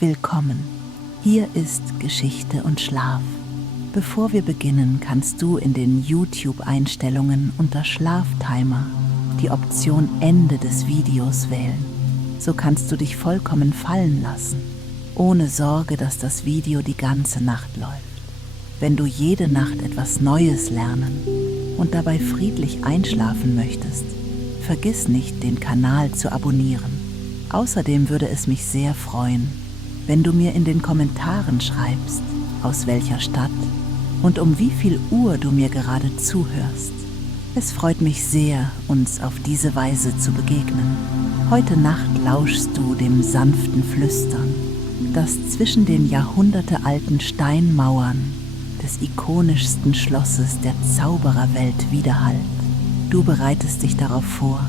Willkommen. Hier ist Geschichte und Schlaf. Bevor wir beginnen, kannst du in den YouTube-Einstellungen unter Schlaftimer die Option Ende des Videos wählen. So kannst du dich vollkommen fallen lassen, ohne Sorge, dass das Video die ganze Nacht läuft. Wenn du jede Nacht etwas Neues lernen und dabei friedlich einschlafen möchtest, vergiss nicht, den Kanal zu abonnieren. Außerdem würde es mich sehr freuen, wenn du mir in den Kommentaren schreibst, aus welcher Stadt und um wie viel Uhr du mir gerade zuhörst. Es freut mich sehr, uns auf diese Weise zu begegnen. Heute Nacht lauschst du dem sanften Flüstern, das zwischen den jahrhundertealten Steinmauern des ikonischsten Schlosses der Zaubererwelt widerhallt. Du bereitest dich darauf vor,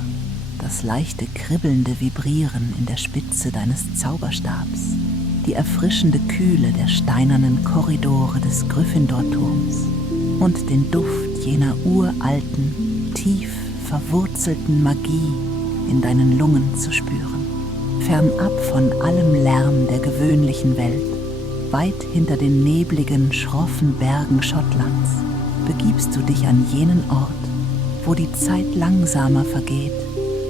das leichte kribbelnde Vibrieren in der Spitze deines Zauberstabs, die erfrischende Kühle der steinernen Korridore des Gryffindor-Turms und den Duft jener uralten, tief verwurzelten Magie in deinen Lungen zu spüren. Fernab von allem Lärm der gewöhnlichen Welt, weit hinter den nebligen, schroffen Bergen Schottlands, begibst du dich an jenen Ort, wo die Zeit langsamer vergeht,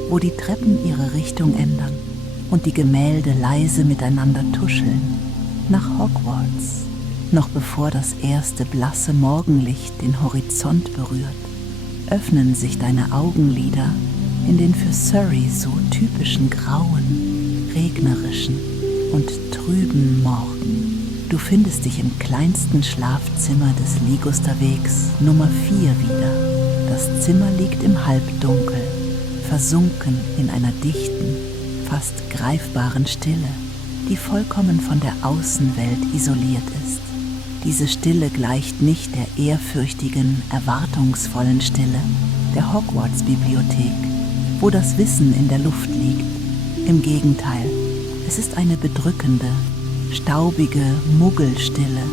wo die Treppen ihre Richtung ändern und die Gemälde leise miteinander tuscheln, nach Hogwarts. Noch bevor das erste blasse Morgenlicht den Horizont berührt, öffnen sich deine Augenlider in den für Surrey so typischen grauen, regnerischen und trüben Morgen. Du findest dich im kleinsten Schlafzimmer des Ligusterwegs Nummer 4 wieder. Das Zimmer liegt im Halbdunkel, versunken in einer dichten, fast greifbaren Stille, die vollkommen von der Außenwelt isoliert ist. Diese Stille gleicht nicht der ehrfürchtigen, erwartungsvollen Stille der Hogwarts-Bibliothek, wo das Wissen in der Luft liegt. Im Gegenteil, es ist eine bedrückende, staubige Muggelstille,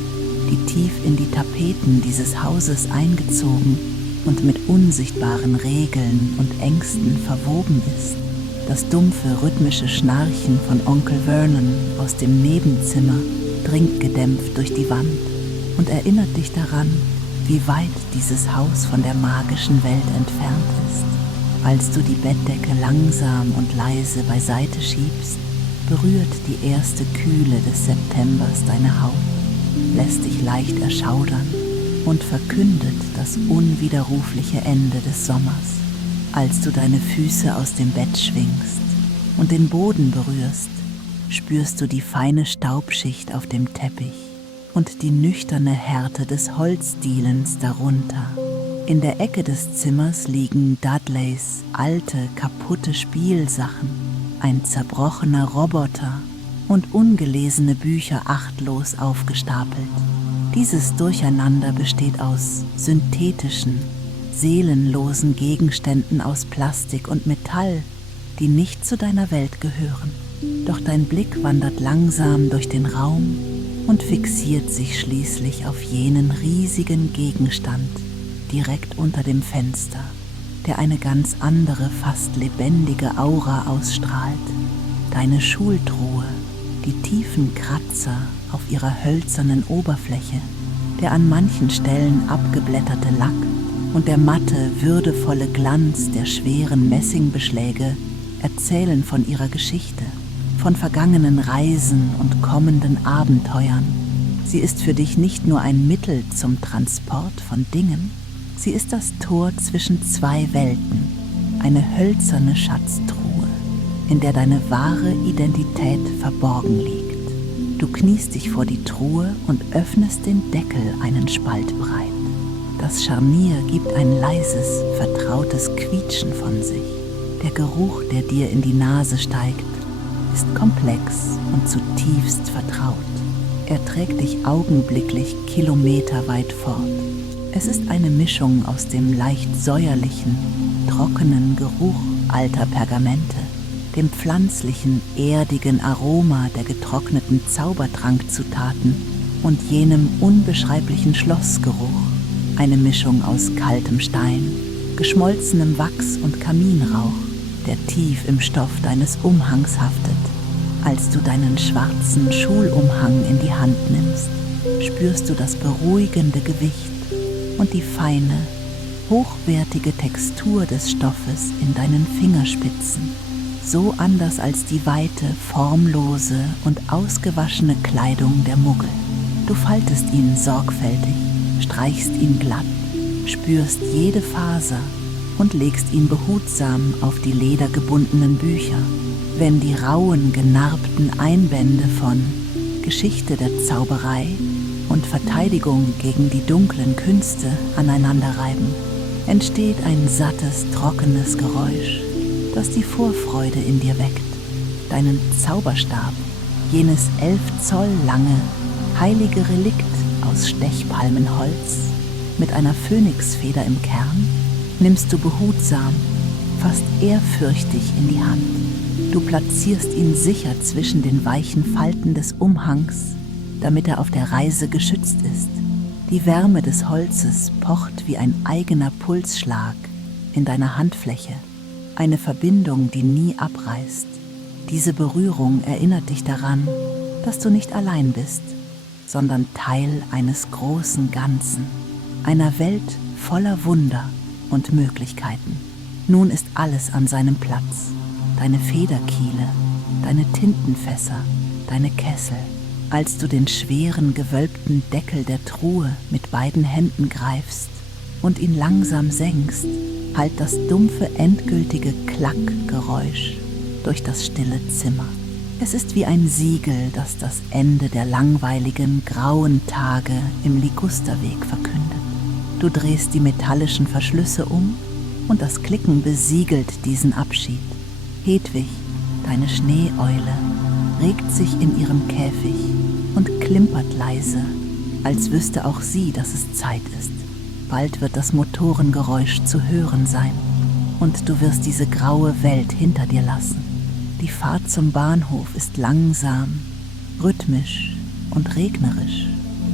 die tief in die Tapeten dieses Hauses eingezogen und mit unsichtbaren Regeln und Ängsten verwoben ist. Das dumpfe, rhythmische Schnarchen von Onkel Vernon aus dem Nebenzimmer dringt gedämpft durch die Wand und erinnert dich daran, wie weit dieses Haus von der magischen Welt entfernt ist. Als du die Bettdecke langsam und leise beiseite schiebst, berührt die erste Kühle des Septembers deine Haut, lässt dich leicht erschaudern und verkündet das unwiderrufliche Ende des Sommers. Als du deine Füße aus dem Bett schwingst und den Boden berührst, spürst du die feine Staubschicht auf dem Teppich und die nüchterne Härte des Holzdielens darunter. In der Ecke des Zimmers liegen Dudleys alte, kaputte Spielsachen, ein zerbrochener Roboter und ungelesene Bücher achtlos aufgestapelt. Dieses Durcheinander besteht aus synthetischen, seelenlosen Gegenständen aus Plastik und Metall, die nicht zu deiner Welt gehören. Doch dein Blick wandert langsam durch den Raum und fixiert sich schließlich auf jenen riesigen Gegenstand direkt unter dem Fenster, der eine ganz andere, fast lebendige Aura ausstrahlt. Deine Schultruhe, die tiefen Kratzer auf ihrer hölzernen Oberfläche, der an manchen Stellen abgeblätterte Lack und der matte, würdevolle Glanz der schweren Messingbeschläge erzählen von ihrer Geschichte, von vergangenen Reisen und kommenden Abenteuern. Sie ist für dich nicht nur ein Mittel zum Transport von Dingen, sie ist das Tor zwischen zwei Welten, eine hölzerne Schatztruhe, in der deine wahre Identität verborgen liegt. Du kniest dich vor die Truhe und öffnest den Deckel einen Spalt breit. Das Scharnier gibt ein leises, vertrautes Quietschen von sich. Der Geruch, der dir in die Nase steigt, ist komplex und zutiefst vertraut. Er trägt dich augenblicklich kilometerweit fort. Es ist eine Mischung aus dem leicht säuerlichen, trockenen Geruch alter Pergamente, dem pflanzlichen, erdigen Aroma der getrockneten Zaubertrankzutaten und jenem unbeschreiblichen Schlossgeruch, eine Mischung aus kaltem Stein, geschmolzenem Wachs und Kaminrauch, der tief im Stoff deines Umhangs haftet. Als du deinen schwarzen Schulumhang in die Hand nimmst, spürst du das beruhigende Gewicht und die feine, hochwertige Textur des Stoffes in deinen Fingerspitzen, so anders als die weite, formlose und ausgewaschene Kleidung der Muggel. Du faltest ihn sorgfältig, streichst ihn glatt, spürst jede Faser und legst ihn behutsam auf die ledergebundenen Bücher. Wenn die rauen, genarbten Einbände von Geschichte der Zauberei und Verteidigung gegen die dunklen Künste aneinanderreiben, entsteht ein sattes, trockenes Geräusch, das die Vorfreude in dir weckt. Deinen Zauberstab, jenes 11 Zoll lange, heilige Relikt aus Stechpalmenholz mit einer Phönixfeder im Kern, nimmst du behutsam, fast ehrfürchtig in die Hand. Du platzierst ihn sicher zwischen den weichen Falten des Umhangs, damit er auf der Reise geschützt ist. Die Wärme des Holzes pocht wie ein eigener Pulsschlag in deiner Handfläche, eine Verbindung, die nie abreißt. Diese Berührung erinnert dich daran, dass du nicht allein bist, sondern Teil eines großen Ganzen, einer Welt voller Wunder und Möglichkeiten. Nun ist alles an seinem Platz. Deine Federkiele, deine Tintenfässer, deine Kessel. Als du den schweren, gewölbten Deckel der Truhe mit beiden Händen greifst und ihn langsam senkst, hallt das dumpfe, endgültige Klackgeräusch durch das stille Zimmer. Es ist wie ein Siegel, das das Ende der langweiligen, grauen Tage im Ligusterweg verkündet. Du drehst die metallischen Verschlüsse um und das Klicken besiegelt diesen Abschied. Hedwig, deine Schneeeule, regt sich in ihrem Käfig und klimpert leise, als wüsste auch sie, dass es Zeit ist. Bald wird das Motorengeräusch zu hören sein und du wirst diese graue Welt hinter dir lassen. Die Fahrt zum Bahnhof ist langsam, rhythmisch und regnerisch.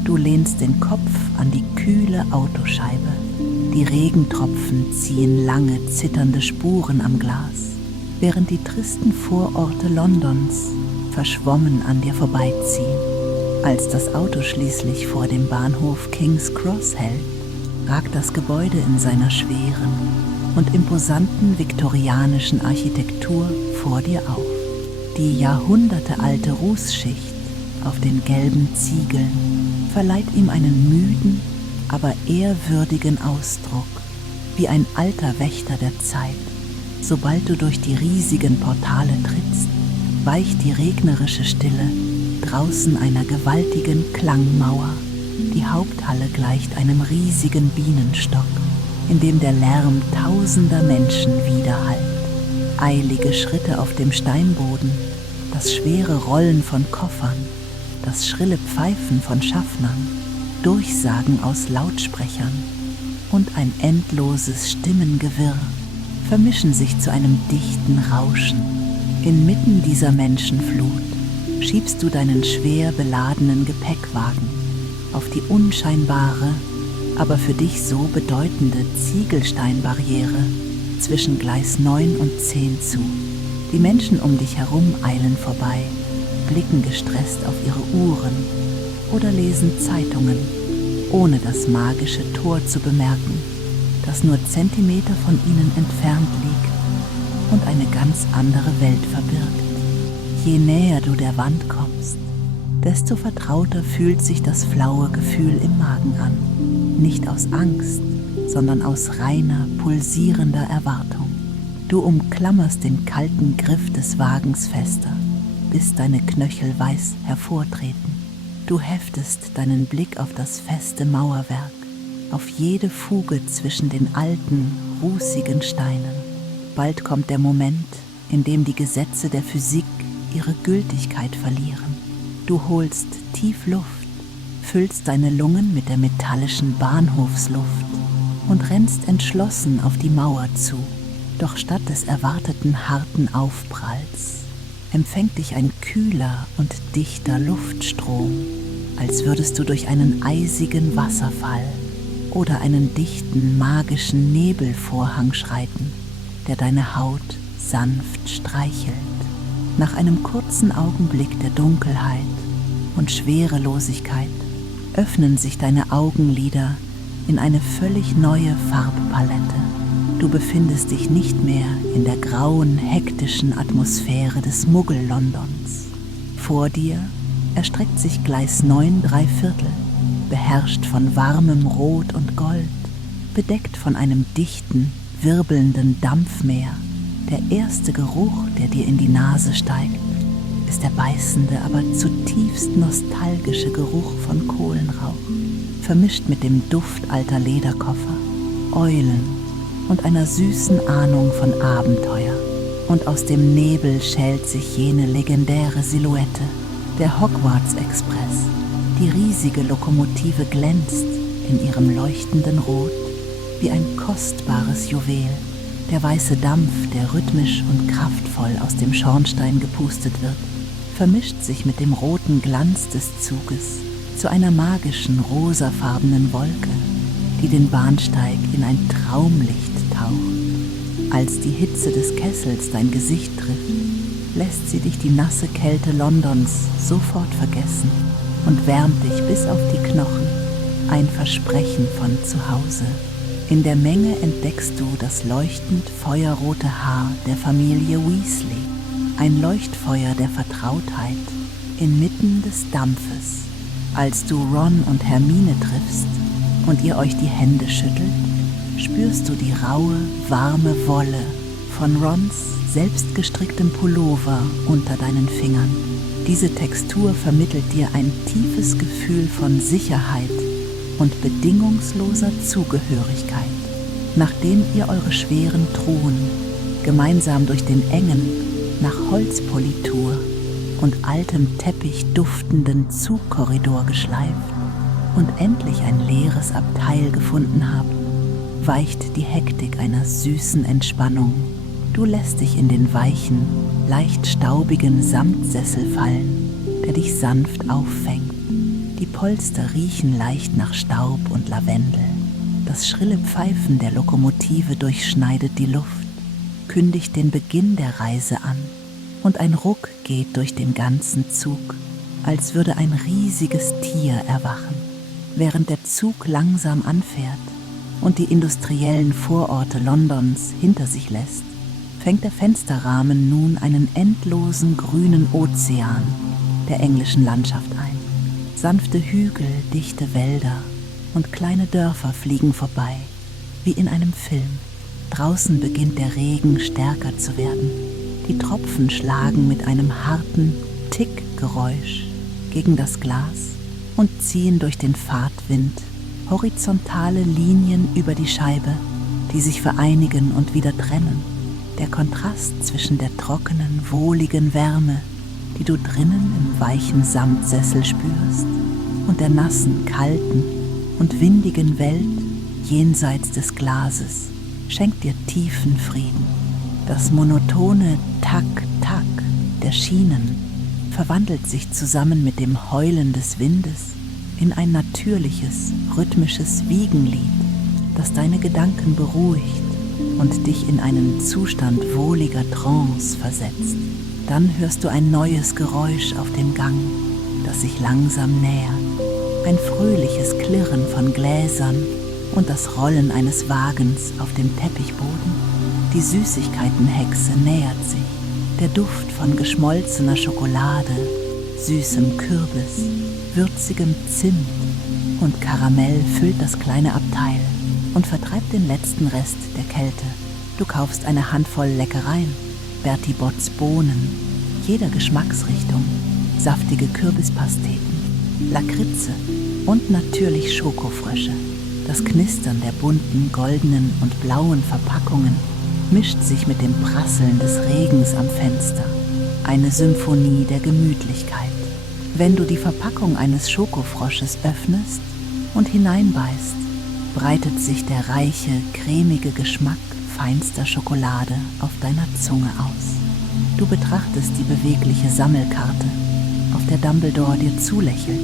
Du lehnst den Kopf an die kühle Autoscheibe. Die Regentropfen ziehen lange, zitternde Spuren am Glas, während die tristen Vororte Londons verschwommen an dir vorbeiziehen. Als das Auto schließlich vor dem Bahnhof King's Cross hält, ragt das Gebäude in seiner schweren und imposanten viktorianischen Architektur vor dir auf. Die jahrhundertealte Rußschicht auf den gelben Ziegeln verleiht ihm einen müden, aber ehrwürdigen Ausdruck, wie ein alter Wächter der Zeit. Sobald du durch die riesigen Portale trittst, weicht die regnerische Stille draußen einer gewaltigen Klangmauer. Die Haupthalle gleicht einem riesigen Bienenstock, in dem der Lärm tausender Menschen widerhallt. Eilige Schritte auf dem Steinboden, das schwere Rollen von Koffern, das schrille Pfeifen von Schaffnern, Durchsagen aus Lautsprechern und ein endloses Stimmengewirr vermischen sich zu einem dichten Rauschen. Inmitten dieser Menschenflut schiebst du deinen schwer beladenen Gepäckwagen auf die unscheinbare, aber für dich so bedeutende Ziegelsteinbarriere zwischen Gleis 9 und 10 zu. Die Menschen um dich herum eilen vorbei, blicken gestresst auf ihre Uhren oder lesen Zeitungen, ohne das magische Tor zu bemerken, das nur Zentimeter von ihnen entfernt liegt und eine ganz andere Welt verbirgt. Je näher du der Wand kommst, desto vertrauter fühlt sich das flaue Gefühl im Magen an. Nicht aus Angst, sondern aus reiner, pulsierender Erwartung. Du umklammerst den kalten Griff des Wagens fester, bis deine Knöchel weiß hervortreten. Du heftest deinen Blick auf das feste Mauerwerk, auf jede Fuge zwischen den alten, rußigen Steinen. Bald kommt der Moment, in dem die Gesetze der Physik ihre Gültigkeit verlieren. Du holst tief Luft, füllst deine Lungen mit der metallischen Bahnhofsluft und rennst entschlossen auf die Mauer zu. Doch statt des erwarteten harten Aufpralls empfängt dich ein kühler und dichter Luftstrom, als würdest du durch einen eisigen Wasserfall oder einen dichten, magischen Nebelvorhang schreiten, der deine Haut sanft streichelt. Nach einem kurzen Augenblick der Dunkelheit und Schwerelosigkeit öffnen sich deine Augenlider in eine völlig neue Farbpalette. Du befindest dich nicht mehr in der grauen, hektischen Atmosphäre des Muggel-Londons. Vor dir erstreckt sich Gleis 9 3/4, beherrscht von warmem Rot und Gold, bedeckt von einem dichten, wirbelnden Dampfmeer. Der erste Geruch, der dir in die Nase steigt, ist der beißende, aber zutiefst nostalgische Geruch von Kohlenrauch, vermischt mit dem Duft alter Lederkoffer, Eulen und einer süßen Ahnung von Abenteuer. Und aus dem Nebel schält sich jene legendäre Silhouette, der Hogwarts-Express. Die riesige Lokomotive glänzt in ihrem leuchtenden Rot wie ein kostbares Juwel. Der weiße Dampf, der rhythmisch und kraftvoll aus dem Schornstein gepustet wird, vermischt sich mit dem roten Glanz des Zuges zu einer magischen rosafarbenen Wolke, die den Bahnsteig in ein Traumlicht taucht. Als die Hitze des Kessels dein Gesicht trifft, lässt sie dich die nasse Kälte Londons sofort vergessen und wärmt dich bis auf die Knochen. Ein Versprechen von zu Hause. In der Menge entdeckst du das leuchtend feuerrote Haar der Familie Weasley. Ein Leuchtfeuer der Vertrautheit inmitten des Dampfes. Als du Ron und Hermine triffst und ihr euch die Hände schüttelt, spürst du die raue, warme Wolle von Rons selbstgestricktem Pullover unter deinen Fingern. Diese Textur vermittelt dir ein tiefes Gefühl von Sicherheit und bedingungsloser Zugehörigkeit. Nachdem ihr eure schweren Truhen gemeinsam durch den engen, nach Holzpolitur und altem Teppich duftenden Zugkorridor geschleift und endlich ein leeres Abteil gefunden habt, weicht die Hektik einer süßen Entspannung. Du lässt dich in den weichen, leicht staubigen Samtsessel fallen, der dich sanft auffängt. Die Polster riechen leicht nach Staub und Lavendel. Das schrille Pfeifen der Lokomotive durchschneidet die Luft, kündigt den Beginn der Reise an. Und ein Ruck geht durch den ganzen Zug, als würde ein riesiges Tier erwachen. Während der Zug langsam anfährt und die industriellen Vororte Londons hinter sich lässt, fängt der Fensterrahmen nun einen endlosen grünen Ozean der englischen Landschaft ein. Sanfte Hügel, dichte Wälder und kleine Dörfer fliegen vorbei, wie in einem Film. Draußen beginnt der Regen stärker zu werden. Die Tropfen schlagen mit einem harten Tick-Geräusch gegen das Glas und ziehen durch den Fahrtwind horizontale Linien über die Scheibe, die sich vereinigen und wieder trennen. Der Kontrast zwischen der trockenen, wohligen Wärme, die du drinnen im weichen Samtsessel spürst, und der nassen, kalten und windigen Welt jenseits des Glases, schenkt dir tiefen Frieden. Das monotone Tak-Tak der Schienen verwandelt sich zusammen mit dem Heulen des Windes in ein natürliches, rhythmisches Wiegenlied, das deine Gedanken beruhigt und dich in einen Zustand wohliger Trance versetzt. Dann hörst du ein neues Geräusch auf dem Gang, das sich langsam nähert. Ein fröhliches Klirren von Gläsern und das Rollen eines Wagens auf dem Teppichboden. Die Süßigkeitenhexe nähert sich. Der Duft von geschmolzener Schokolade, süßem Kürbis, würzigem Zimt und Karamell füllt das kleine Abteil und vertreibt den letzten Rest der Kälte. Du kaufst eine Handvoll Leckereien, Bertie Botts Bohnen, jeder Geschmacksrichtung, saftige Kürbispasteten, Lakritze und natürlich Schokofrösche. Das Knistern der bunten, goldenen und blauen Verpackungen mischt sich mit dem Prasseln des Regens am Fenster. Eine Symphonie der Gemütlichkeit. Wenn du die Verpackung eines Schokofrosches öffnest und hineinbeißt, breitet sich der reiche, cremige Geschmack feinster Schokolade auf deiner Zunge aus. Du betrachtest die bewegliche Sammelkarte, auf der Dumbledore dir zulächelt,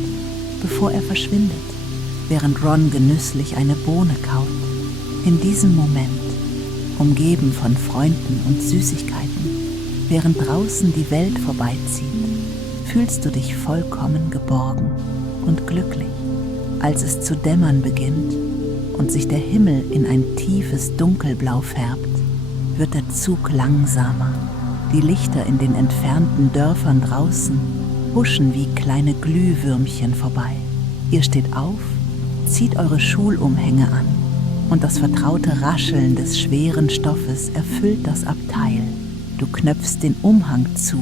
bevor er verschwindet, während Ron genüsslich eine Bohne kaut. In diesem Moment, umgeben von Freunden und Süßigkeiten, Während draußen die Welt vorbeizieht, fühlst du dich vollkommen geborgen und glücklich. Als es zu dämmern beginnt und sich der Himmel in ein tiefes Dunkelblau färbt, wird der Zug langsamer. Die Lichter in den entfernten Dörfern draußen huschen wie kleine Glühwürmchen vorbei. Ihr steht auf, zieht eure Schulumhänge an und das vertraute Rascheln des schweren Stoffes erfüllt das Abteil. Du knöpfst den Umhang zu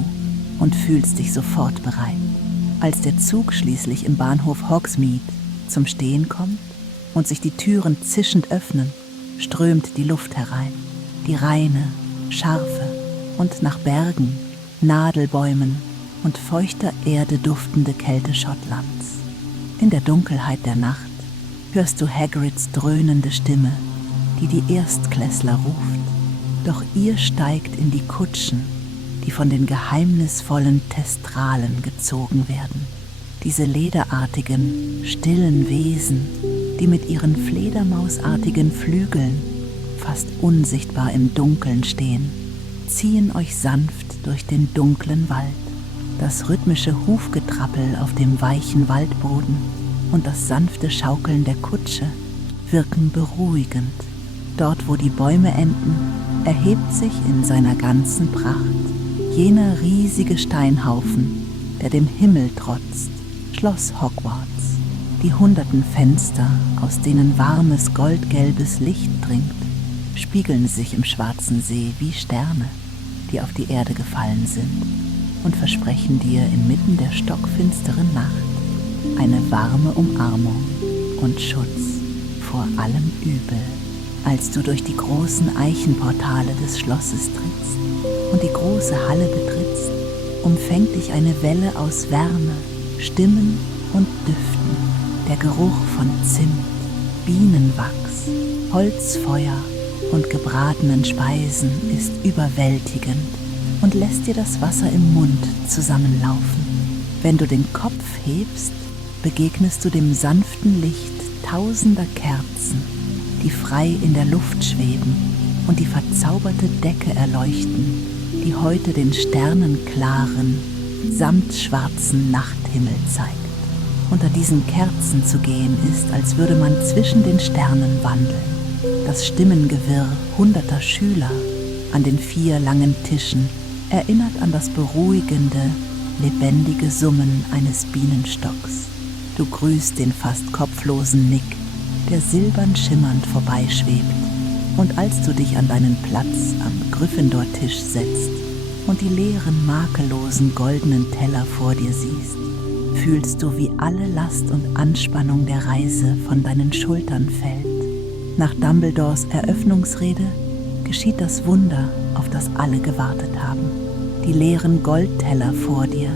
und fühlst dich sofort bereit. Als der Zug schließlich im Bahnhof Hogsmeade zum Stehen kommt und sich die Türen zischend öffnen, strömt die Luft herein. Die reine, scharfe und nach Bergen, Nadelbäumen und feuchter Erde duftende Kälte Schottlands. In der Dunkelheit der Nacht hörst du Hagrids dröhnende Stimme, die die Erstklässler ruft. Doch ihr steigt in die Kutschen, die von den geheimnisvollen Testralen gezogen werden. Diese lederartigen, stillen Wesen, die mit ihren fledermausartigen Flügeln fast unsichtbar im Dunkeln stehen, ziehen euch sanft durch den dunklen Wald. Das rhythmische Hufgetrappel auf dem weichen Waldboden und das sanfte Schaukeln der Kutsche wirken beruhigend. Dort, wo die Bäume enden, erhebt sich in seiner ganzen Pracht jener riesige Steinhaufen, der dem Himmel trotzt, Schloss Hogwarts. Die hunderten Fenster, aus denen warmes, goldgelbes Licht dringt, spiegeln sich im schwarzen See wie Sterne, die auf die Erde gefallen sind und versprechen dir inmitten der stockfinsteren Nacht eine warme Umarmung und Schutz vor allem Übel. Als du durch die großen Eichenportale des Schlosses trittst und die große Halle betrittst, umfängt dich eine Welle aus Wärme, Stimmen und Düften. Der Geruch von Zimt, Bienenwachs, Holzfeuer und gebratenen Speisen ist überwältigend und lässt dir das Wasser im Mund zusammenlaufen. Wenn du den Kopf hebst, begegnest du dem sanften Licht tausender Kerzen, die frei in der Luft schweben und die verzauberte Decke erleuchten, die heute den sternenklaren, samtschwarzen Nachthimmel zeigt. Unter diesen Kerzen zu gehen ist, als würde man zwischen den Sternen wandeln. Das Stimmengewirr hunderter Schüler an den 4 langen Tischen erinnert an das beruhigende, lebendige Summen eines Bienenstocks. Du grüßt den fast kopflosen Nick, der silbern schimmernd vorbeischwebt, und als du dich an deinen Platz am Gryffindor-Tisch setzt und die leeren, makellosen goldenen Teller vor dir siehst, fühlst du, wie alle Last und Anspannung der Reise von deinen Schultern fällt. Nach Dumbledores Eröffnungsrede geschieht das Wunder, auf das alle gewartet haben. Die leeren Goldteller vor dir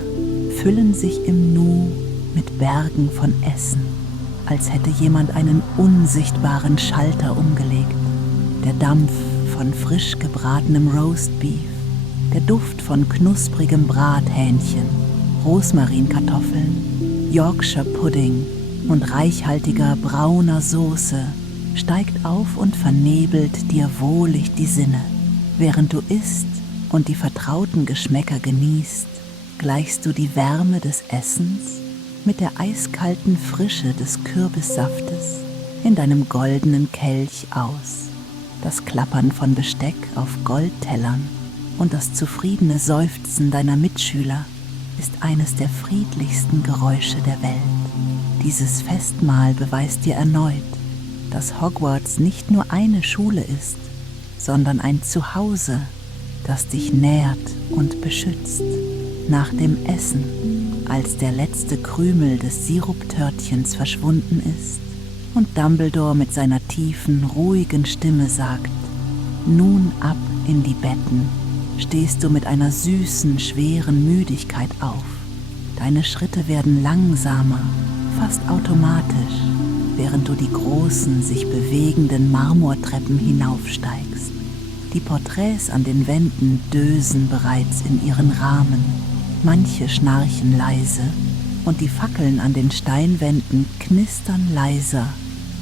füllen sich im Nu mit Bergen von Essen, als hätte jemand einen unsichtbaren Schalter umgelegt. Der Dampf von frisch gebratenem Roastbeef, der Duft von knusprigem Brathähnchen, Rosmarinkartoffeln, Yorkshire Pudding und reichhaltiger brauner Soße steigt auf und vernebelt dir wohlig die Sinne. Während du isst und die vertrauten Geschmäcker genießt, gleichst du die Wärme des Essens mit der eiskalten Frische des Kürbissaftes in deinem goldenen Kelch aus. Das Klappern von Besteck auf Goldtellern und das zufriedene Seufzen deiner Mitschüler ist eines der friedlichsten Geräusche der Welt. Dieses Festmahl beweist dir erneut, dass Hogwarts nicht nur eine Schule ist, sondern ein Zuhause, das dich nährt und beschützt. Nach dem Essen, als der letzte Krümel des Siruptörtchens verschwunden ist und Dumbledore mit seiner tiefen, ruhigen Stimme sagt: „Nun ab in die Betten“, stehst du mit einer süßen, schweren Müdigkeit auf. Deine Schritte werden langsamer, fast automatisch, während du die großen, sich bewegenden Marmortreppen hinaufsteigst. Die Porträts an den Wänden dösen bereits in ihren Rahmen, manche schnarchen leise und die Fackeln an den Steinwänden knistern leiser,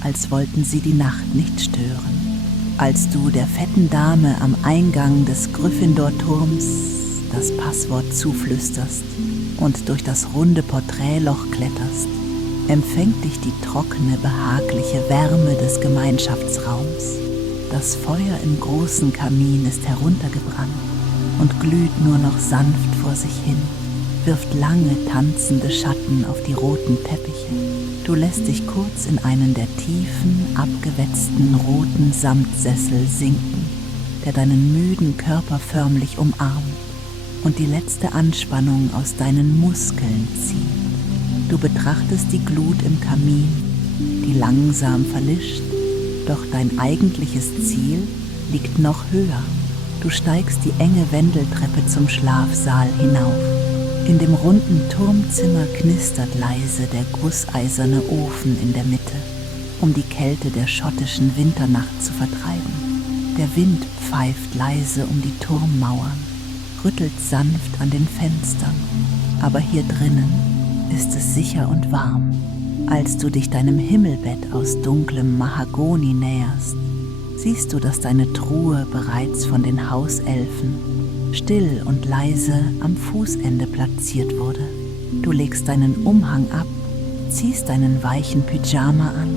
als wollten sie die Nacht nicht stören. Als du der fetten Dame am Eingang des Gryffindor-Turms das Passwort zuflüsterst und durch das runde Porträtloch kletterst, empfängt dich die trockene, behagliche Wärme des Gemeinschaftsraums. Das Feuer im großen Kamin ist heruntergebrannt und glüht nur noch sanft vor sich hin, wirft lange tanzende Schatten auf die roten Teppiche. Du lässt dich kurz in einen der tiefen, abgewetzten roten Samtsessel sinken, der deinen müden Körper förmlich umarmt und die letzte Anspannung aus deinen Muskeln zieht. Du betrachtest die Glut im Kamin, die langsam verlischt, doch dein eigentliches Ziel liegt noch höher. Du steigst die enge Wendeltreppe zum Schlafsaal hinauf. In dem runden Turmzimmer knistert leise der gusseiserne Ofen in der Mitte, um die Kälte der schottischen Winternacht zu vertreiben. Der Wind pfeift leise um die Turmmauern, rüttelt sanft an den Fenstern, aber hier drinnen ist es sicher und warm. Als du dich deinem Himmelbett aus dunklem Mahagoni näherst, siehst du, dass deine Truhe bereits von den Hauselfen still und leise am Fußende platziert wurde. Du legst deinen Umhang ab, ziehst deinen weichen Pyjama an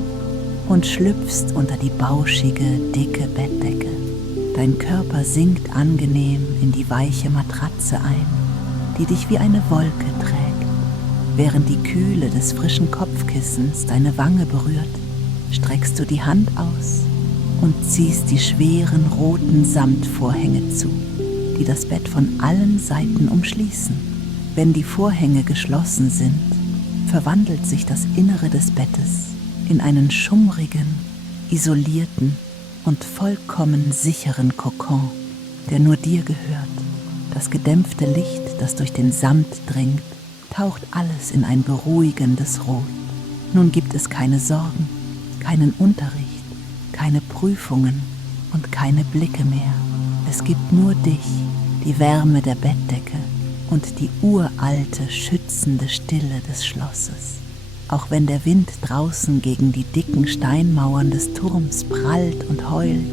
und schlüpfst unter die bauschige, dicke Bettdecke. Dein Körper sinkt angenehm in die weiche Matratze ein, die dich wie eine Wolke trägt. Während die Kühle des frischen Kopfkissens deine Wange berührt, streckst du die Hand aus und ziehst die schweren roten Samtvorhänge zu, die das Bett von allen Seiten umschließen. Wenn die Vorhänge geschlossen sind, verwandelt sich das Innere des Bettes in einen schummrigen, isolierten und vollkommen sicheren Kokon, der nur dir gehört. Das gedämpfte Licht, das durch den Samt dringt, taucht alles in ein beruhigendes Rot. Nun gibt es keine Sorgen, keinen Unterricht, keine Prüfungen und keine Blicke mehr. Es gibt nur dich, die Wärme der Bettdecke und die uralte, schützende Stille des Schlosses. Auch wenn der Wind draußen gegen die dicken Steinmauern des Turms prallt und heult,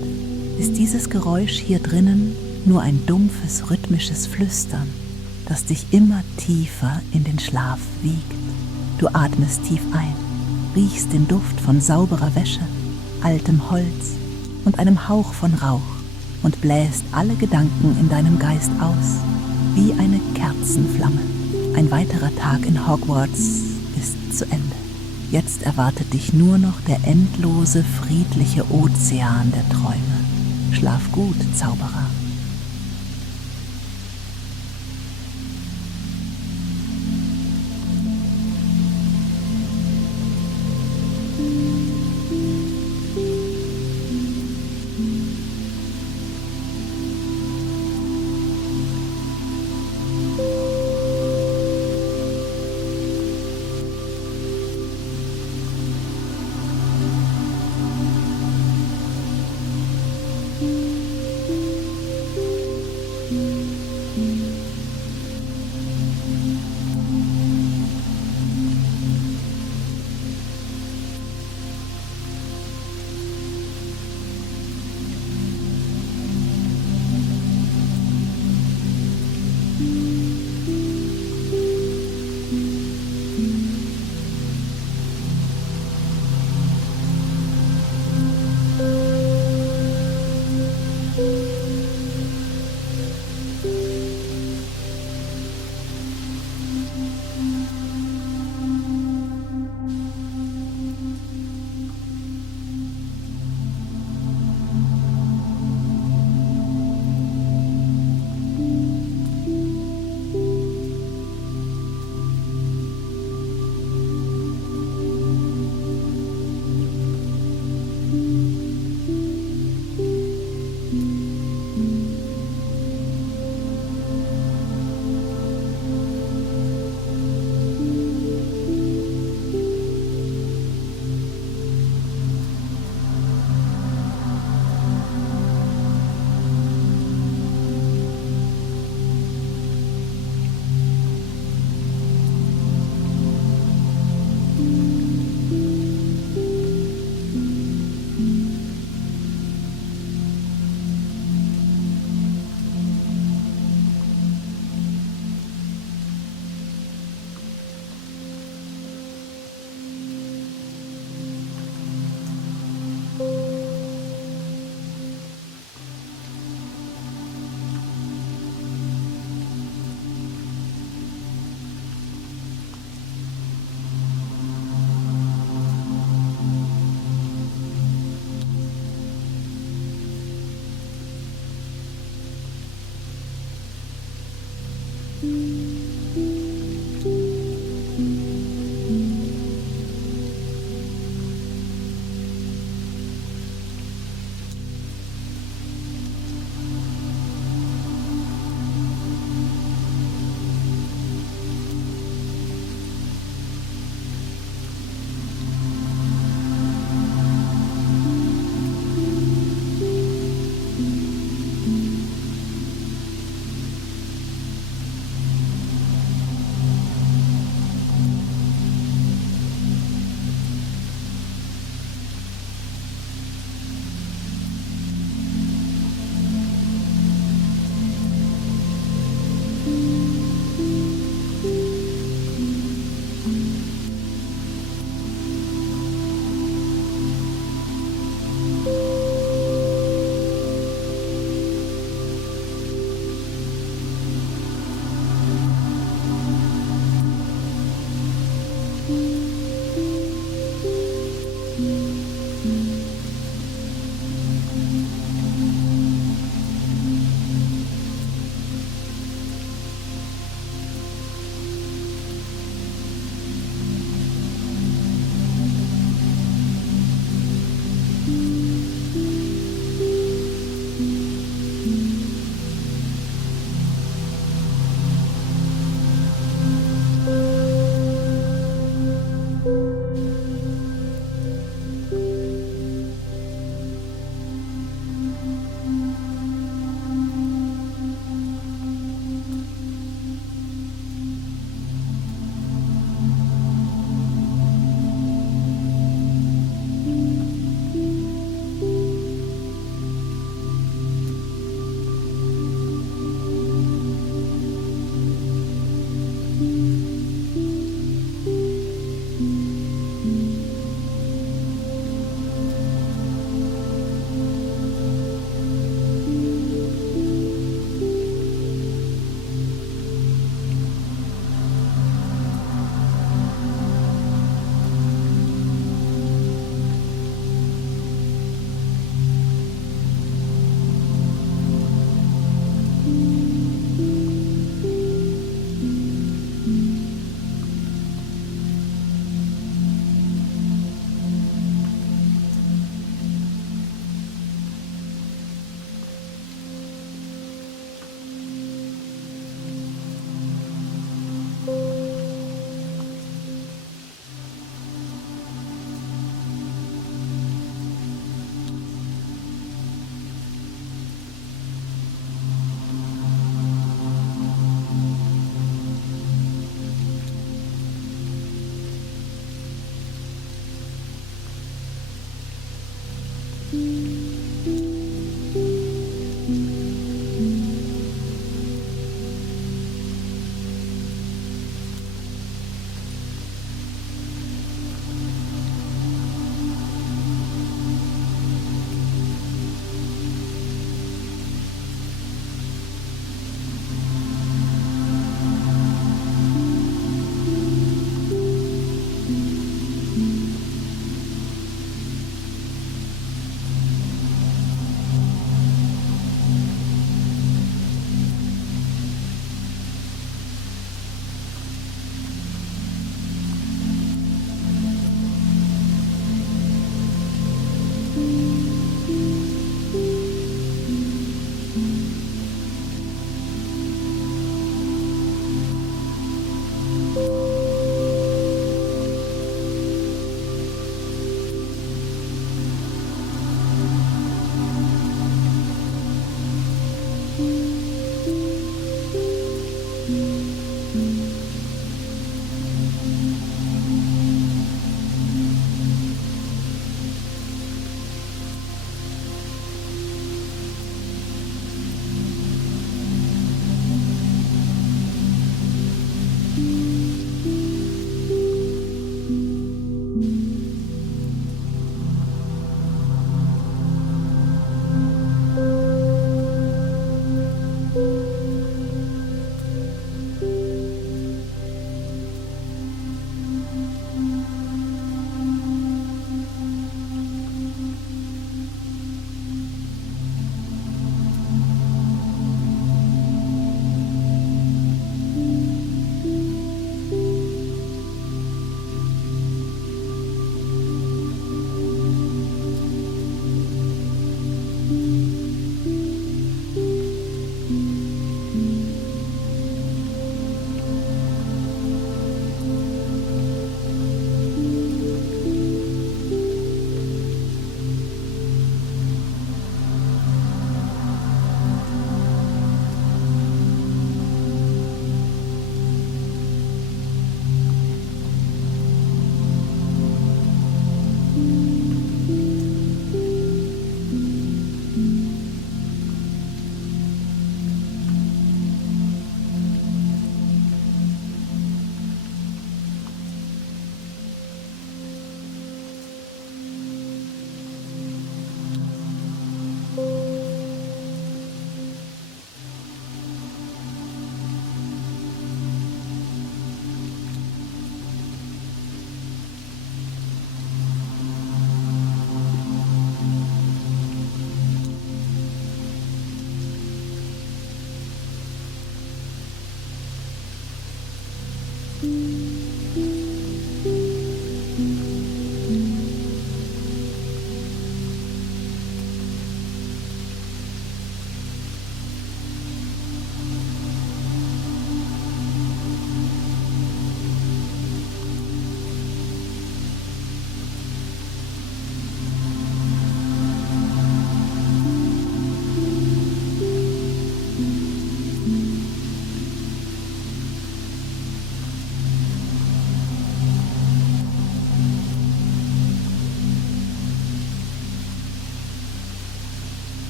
ist dieses Geräusch hier drinnen nur ein dumpfes, rhythmisches Flüstern, das dich immer tiefer in den Schlaf wiegt. Du atmest tief ein, riechst den Duft von sauberer Wäsche, altem Holz und einem Hauch von Rauch und bläst alle Gedanken in deinem Geist aus, wie eine Kerzenflamme. Ein weiterer Tag in Hogwarts ist zu Ende. Jetzt erwartet dich nur noch der endlose, friedliche Ozean der Träume. Schlaf gut, Zauberer.